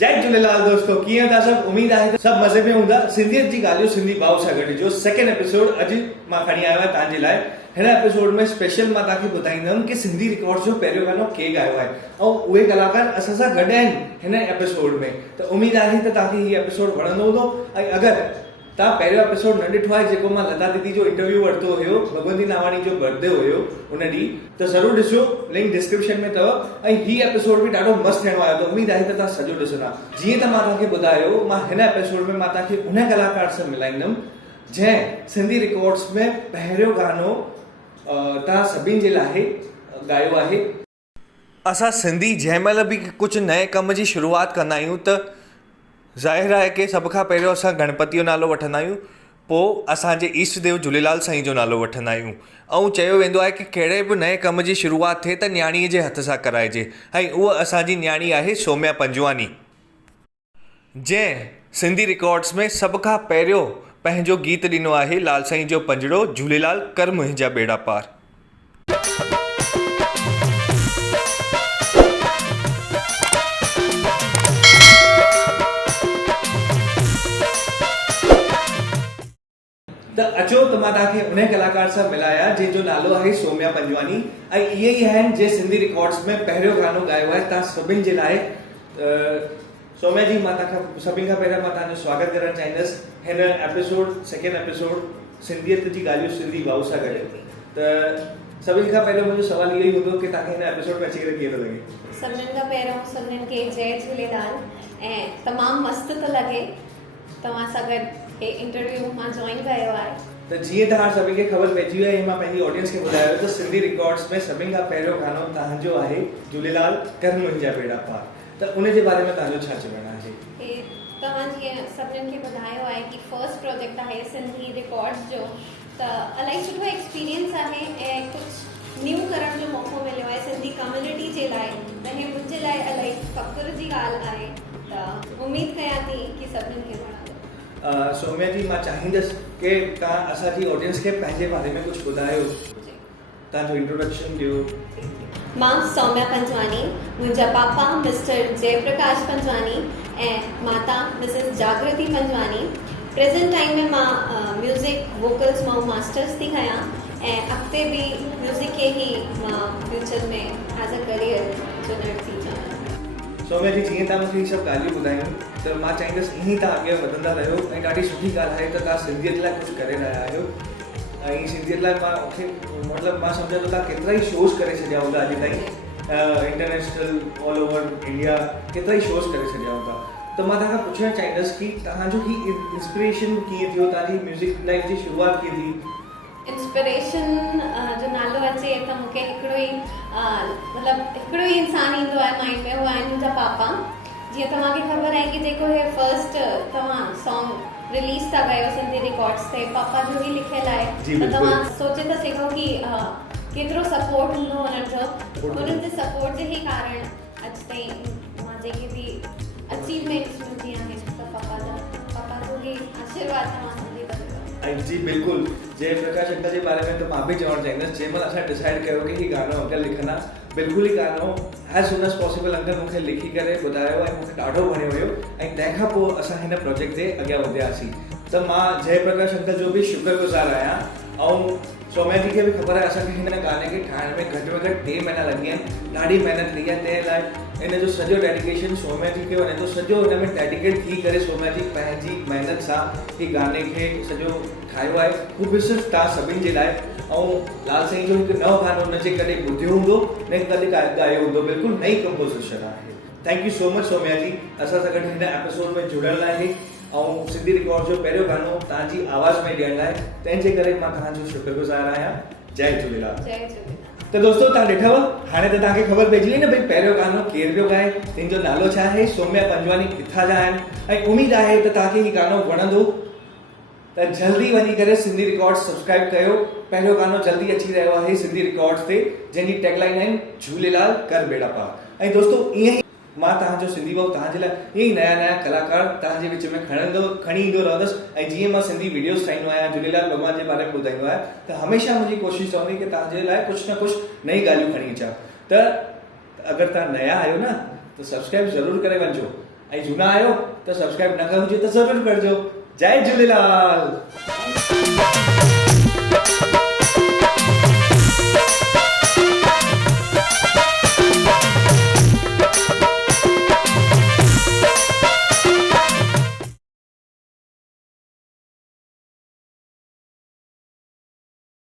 जय झूलेलाल दोस्तों, कीअं था सभु? उम्मीद आहे त सभु मज़े में हूंदा। सिंधियत जी ॻाल्हियूं सिंधी भाउ सां गॾु जो सेकेंड एपिसोड अॼु मां खणी आयो आहियां तव्हांजे लाइ। हिन एपिसोड में स्पेशल मां तव्हांखे ॿुधाईंदुमि कि सिंधी रिकॉर्ड्स जो पहिरियों गानो के ॻायो आहे ऐं उहे कलाकार असां सां गॾु आहिनि हिन एपिसोड में। त उम्मीद आहे त तव्हांखे हीउ एपिसोड वणंदो हूंदो। ऐं अगरि तव्हां पहिरियों एपिसोड न ॾिठो आहे जेको मां लता दीदी जो इंटरव्यू वरितो हुयो, भगवंती नावाणी जो बर्थडे हुयो उन ॾींहुं, त ज़रूरु ॾिसो, लिंक डिस्क्रिप्शन में अथव। ऐं हीउ एपिसोड बि ॾाढो मस्तु थियणो आहे, त उम्मीद आहे त तव्हां सॼो ॾिसंदा। जीअं त मां तव्हांखे ॿुधायो, मां हिन एपिसोड में मां तव्हांखे उन कलाकार सां मिलाईंदुमि जंहिं सिंधी रिकॉर्ड्स में पहिरियों गानो तव्हां सभिनि जे लाइ ॻायो आहे। असां सिंधी जंहिं महिल बि कुझु नए कम जी शुरूआति कंदा आहियूं त ज़ाहिर आहे कि सभ खां पहिरियों असां गणपति जो नालो वठंदा आहियूं, पोइ असांजे ईष्ट देव झूलेलाल साईं जो नालो वठंदा आहियूं। ऐं चयो वेंदो आहे कि कहिड़े बि नए कम जी शुरूआति थिए त न्याणीअ जे हथ सां कराइजे। ऐं उहा असांजी न्याणी आहे सौम्या पंजवानी, जंहिं सिंधी रिकॉर्ड्स में सभ खां पहिरियों पंहिंजो गीत ॾिनो आहे लाल साईं जो पंजड़ो, झूलेलाल कर मुंहिंजा बेड़ा पार। त अचो त मां तव्हांखे उन कलाकार सां मिलाया जंहिंजो नालो आहे सौम्या पंजवानी। ऐं इहे ई आहिनि जे सिंधी रिकॉर्ड्स में पहिरियों गानो ॻायो आहे तव्हां सभिनि जे लाइ। सौम्या जी, मां तव्हांखां सभिनि खां पहिरियों मां तव्हांजो स्वागत करणु चाहींदुसि हिन एपिसोड, सेकेंड एपिसोड सिंधियत जी ॻाल्हियूं सिंधी भाउ सां गॾु। त सभिनि खां पहिरियों मुंहिंजो सवाल इहो ई हूंदो कि तव्हांखे हिन एपिसोड में अची करे कीअं थो लॻे? सभिनीनि खां पहिरियों सभिनीनि खे जय झूलेलाल। ऐं तमामु मस्तु थो लॻे तव्हां सां गॾु हे इंटरव्यू मां जॉइन कयो आहे। त जीअं तव्हां सभिनि खे ख़बर पइजी वई, मां पंहिंजी ऑडियंस खे ॿुधायो त सिंधी रिकॉर्ड्स में सभिनि खां पहिरियों गानो तव्हांजो आहे झूलेलाल कर मुंहिंजा बेड़ा पार। त उन जे बारे में तव्हांजो छा चवणु आहे? हे तव्हां जीअं सभिनीनि खे ॿुधायो आहे कि फर्स्ट प्रोजेक्ट आहे सिंधी रिकॉर्ड्स जो, त इलाही सुठो एक्सपीरियंस आहे ऐं कुझु न्यू करण जो मौक़ो मिलियो आहे सिंधी कम्युनिटी जे लाइ। त हे मुंहिंजे लाइ इलाही फ़ख़्र जी ॻाल्हि आहे। त उमेद कयां थी कि सभिनीनि खे वणंदो। सौम्या जी, मां चाहींदुसि कि तव्हां असांजी ऑडियंस खे पंहिंजे बारे में कुझु ॿुधायो, तव्हांजो इंट्रोडक्शन ॾियो। मां सौम्या पंजवानी, मुंहिंजा पापा मिस्टर जयप्रकाश पंजवानी ऐं माता मिसिस जागृति पंजवानी। प्रेज़ेंट टाइम में मां म्यूज़िक वोकल्स मां मास्टर्स थी कयां ऐं अॻिते बि म्यूज़िक खे ई मां फ्यूचर में एज़ अ करियर चूंडणु थी चाहियां। सौम्या जी, जीअं तव्हां मूंखे हीअ सभु ॻाल्हियूं ॿुधायूं त मां चाहींदुसि ईअं ई तव्हां अॻियां वधंदा रहियो। ऐं ॾाढी सुठी ॻाल्हि आहे त तव्हां सिंधियत लाइ कुझु करे रहिया आहियो। ऐं सिंधियत लाइ मतिलबु मां सम्झां थो तव्हां केतिरा ई शोज़ करे छॾिया हूंदा अॼु ताईं, इंटरनेशनल ऑल ओवर इंडिया केतिरा ई शोज़ करे छॾिया हूंदा। त मां तव्हांखां पुछणु चाहींदुसि कि तव्हांजो ही इंस्पिरेशन कीअं थियो, तव्हांजी म्यूज़िक लाइफ जी शुरूआति कीअं थी? इंस्पिरेशन जो नालो अचे त मूंखे हिकिड़ो ई इंसानु ईंदो आहे माइंड में, उहो आहिनि मुंहिंजा पापा। जीअं तव्हांखे ख़बर आहे कि जेको हे फर्स्ट तव्हां सॉन्ग रिलीज़ था कयो सिंधी रिकॉर्ड्स ते, पापा जो ई लिखियलु आहे। त तव्हां सोचे था सघो कि केतिरो सपोर्ट हूंदो हुननि जे सपोर्ट जे ई कारण अॼु ताईं मां जेके बि अचीवमेंट्स मुंहिंजी आहिनि त पापा जो ई आशीर्वाद तव्हां सम्झी था सघो। ऐं जी बिल्कुलु, जयप्रकाश अंकल जे बारे में त मां बि चवणु चाहींदुसि, जंहिं महिल असां डिसाइड कयो कि हीउ गानो अंकल लिखंदा, बिल्कुलु ई गानो as soon as possible uncle मूंखे लिखी करे ॿुधायो ऐं मूंखे ॾाढो वणियो हुयो। ऐं तंहिंखां पोइ असां हिन प्रोजेक्ट ते अॻियां वधियासीं। त मां जयप्रकाश अंकल जो बि शुक्रगुज़ार आहियां। ऐं सौम्या जी खे बि ख़बर आहे असांखे हिन गाने खे ठाहिण में घटि में घटि 2 महीना लॻी आहिनि, ॾाढी महिनत लॻी आहे। तंहिं लाइ इन जो सॼो डेडिकेशन सौम्या जी खे वञे थो। सॼो हिन में डेडिकेट थी करे सौम्या जी पंहिंजी महिनत सां ही गाने खे सॼो ठाहियो आहे, हू बि सिर्फ़ु तव्हां सभिनि जे लाइ। ऐं लाल साईं जो हिकु नओं गानो हुनजे कॾहिं ॿुधियो हूंदो, न कॾहिं ॻायो हूंदो, बिल्कुलु नई कंपोज़िशन आहे। Thank you so much Saumya ji, असां सां गॾु हिन एपिसोड में जुड़ण लाइ ऐं सिंधी रिकॉर्ड जो पहिरियों गानो तव्हांजी आवाज़ में ॾियण लाइ। तंहिंजे करे मां तव्हांजो शुक्रगुज़ार आहियां। जय झूलेलाल। जय झूलेलाल। त दोस्तों, तव्हां ॾिठव, हाणे त तव्हांखे ख़बर पइजी वई न भई पहिरियों गानो केरु पियो ॻाए, तंहिंजो नालो छा आहे, सौम्या पंजवानी किथां जा आहिनि। ऐं उमेद आहे त तव्हांखे हीउ गानो वणंदो। त जल्दी वञी करे सिंधी रिकॉर्ड्स सब्सक्राइब कयो। पहिरियों गानो जल्दी अची रहियो आहे सिंधी रिकॉर्ड्स ते, जंहिंजी टैगलाइन आहिनि झूलेलाल कर बेड़ा पार। ऐं दोस्तों, ईअं ई मां तव्हांजो सिंधी भाउ तव्हांजे लाइ ईअं ई नया कलाकार तव्हांजे विच में खणी ईंदो रहंदुसि। ऐं जीअं मां सिंधी वीडियोस ठाहींदो आहियां, झूलेलाल भॻवान जे बारे में ॿुधाईंदो आहियां, त हमेशह मुंहिंजी कोशिशि रहंदी कि तव्हांजे लाइ कुझु न कुझु नई ॻाल्हियूं खणी अचां। त अगरि तव्हां नया आहियो न, त सब्सक्राइब ज़रूरु करे वञिजो। ऐं झूना आहियो त सब्सक्राइब न कयो हुजे त ज़रूरु कजो। जय झूलेलाल।